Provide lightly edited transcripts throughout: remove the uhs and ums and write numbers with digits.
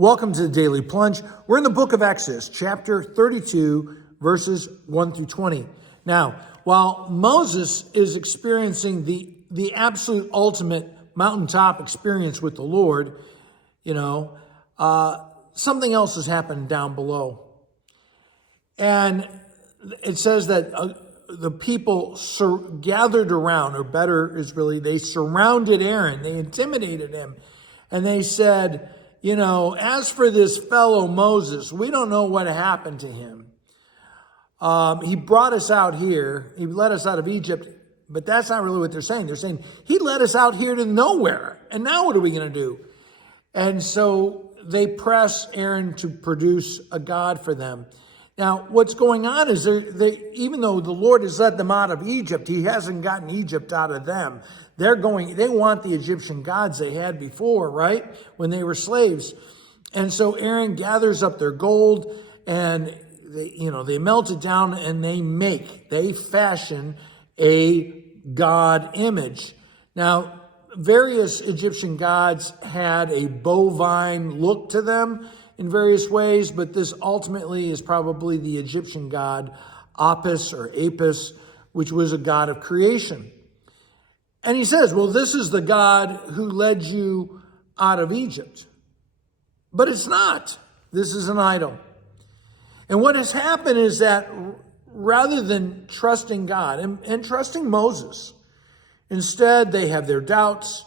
Welcome to the Daily Plunge. We're in the book of Exodus, chapter 32, verses 1 through 20. Now, while Moses is experiencing the absolute ultimate mountaintop experience with the Lord, something else has happened down below. And it says that the people gathered around, or better is really, they surrounded Aaron, they intimidated him, and they said, as for this fellow Moses, we don't know what happened to him. He brought us out here. He led us out of Egypt. But that's not really what they're saying. They're saying, he led us out here to nowhere. And now what are we going to do? And so they press Aaron to produce a god for them. Now, what's going on is even though the Lord has led them out of Egypt, he hasn't gotten Egypt out of them. They want the Egyptian gods they had before, right? When they were slaves. And so Aaron gathers up their gold and they melt it down and they fashion a god image. Now, various Egyptian gods had a bovine look to them in various ways, but this ultimately is probably the Egyptian god Apis, which was a god of creation. And he says, well, this is the God who led you out of Egypt. But it's not. This is an idol. And what has happened is that rather than trusting God and trusting Moses, instead they have their doubts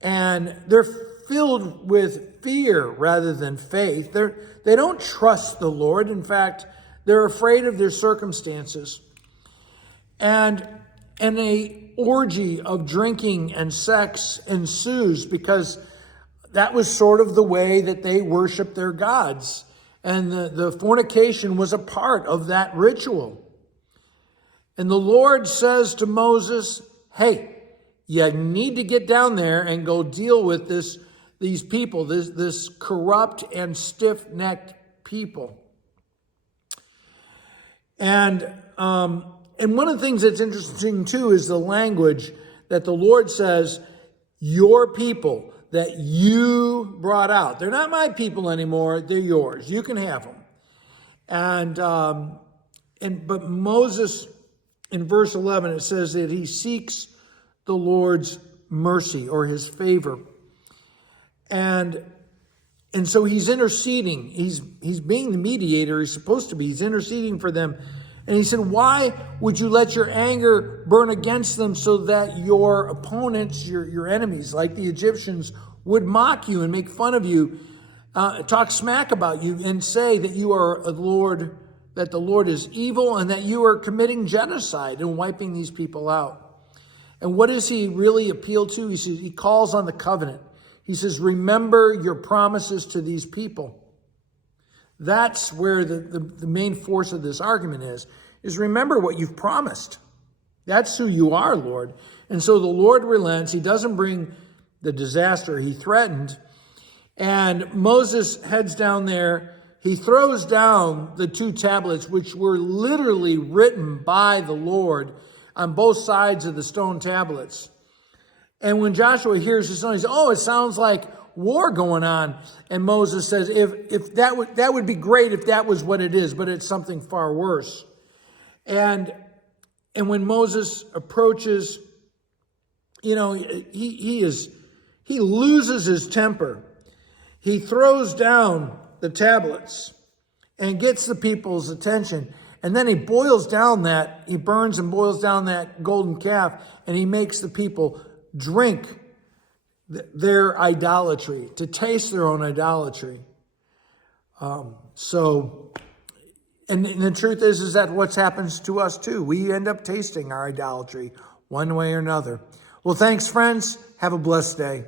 and they're filled with fear rather than faith. They don't trust the Lord. In fact, they're afraid of their circumstances. And a orgy of drinking and sex ensues because that was sort of the way that they worshiped their gods. And the fornication was a part of that ritual. And the Lord says to Moses, hey, you need to get down there and go deal with these people, this corrupt and stiff-necked people. And one of the things that's interesting too is the language that the Lord says, your people that you brought out. They're not my people anymore. They're yours. You can have them. But Moses, in verse 11, it says that he seeks the Lord's mercy or his favor. And so he's interceding. He's being the mediator. He's supposed to be. He's interceding for them. And he said, why would you let your anger burn against them so that your opponents, your enemies, like the Egyptians, would mock you and make fun of you, talk smack about you and say that you are that the Lord is evil and that you are committing genocide and wiping these people out? And what does he really appeal to? He calls on the covenant. He says, remember your promises to these people. That's where the main force of this argument is remember what you've promised. That's who you are, Lord. And so the Lord relents. He doesn't bring the disaster he threatened. And Moses heads down there. He throws down the two tablets, which were literally written by the Lord on both sides of the stone tablets. And when Joshua hears the song, he says, oh, it sounds like war going on. And Moses says, if that would be great if that was what it is, but it's something far worse. And when Moses approaches, he loses his temper. He throws down the tablets and gets the people's attention. And then he burns and boils down that golden calf, and he makes the people drink their idolatry, to taste their own idolatry. And the truth is that what happens to us too. We end up tasting our idolatry one way or another. Well, thanks, friends. Have a blessed day.